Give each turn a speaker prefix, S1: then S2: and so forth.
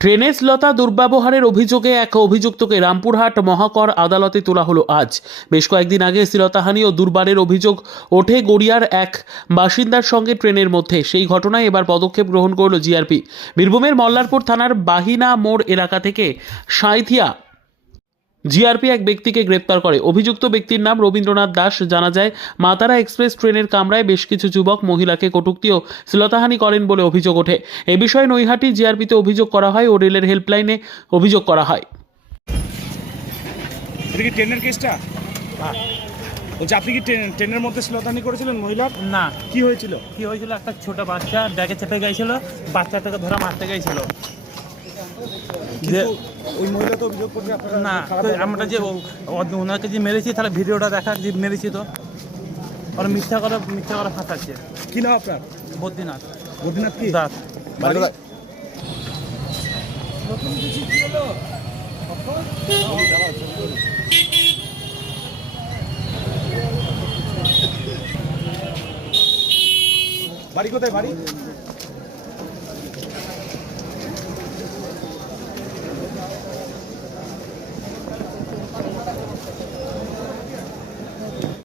S1: ট্রেনে শ্লতা দুর্ব্যবহারের অভিযোগে এক অভিযুক্তকে রামপুরহাট মহাকর আদালতে তোলা হলো আজ। বেশ কয়েকদিন আগে শ্লীলতাহানি ও দুর্বারের অভিযোগ ওঠে গড়িয়ার এক বাসিন্দার সঙ্গে ট্রেনের মধ্যে। সেই ঘটনায় এবার পদক্ষেপ গ্রহণ করল জিআরপি। বীরভূমের মল্লারপুর থানার বাহিনা মোড় এলাকা থেকে সাঁইথিয়া জিআরপি এক ব্যক্তিকে গ্রেপ্তার করে। অভিযুক্ত ব্যক্তির নাম রবীন্দ্রনাথ দাস। জানা যায় মাতারা এক্সপ্রেস ট্রেনের কামরায় বেশ কিছু যুবক মহিলাকে কটূক্তি ও শ্লীলতাহানি করেন বলে অভিযোগ ওঠে। এ বিষয়ে নৈহাটি জিআরপিতে অভিযোগ করা হয় ও রেলের হেল্পলাইনে অভিযোগ করা হয়।
S2: ট্রেনের কেসটা? বলছি আপনি কি ট্রেন- ট্রেনের মধ্যে শ্লীলতাহানি করেছিলেন মহিলার?
S3: না।
S2: কি হয়েছিল?
S3: কি হয়েছিল? একটা ছোট বাচ্চা ব্যাগে চেপে গেছিল বাচ্চাটাকে ধরা মারতে গেছিল।
S2: ওই মহিলা তো অভিযোগ করছে
S3: না আমরা যে ওনাকে যে মেরেছি তাহলে ভিডিওটা দেখা যে মেরেছি তো। ওরা মিথ্যা করে মিথ্যা করে ফাঁসাচ্ছে।
S2: কি নাম আপনার?
S3: বদ্রীনাথ।
S2: বদ্রীনাথ কি?
S3: দাস
S2: বাড়ি? বাড়ি কোথায় বাড়ি?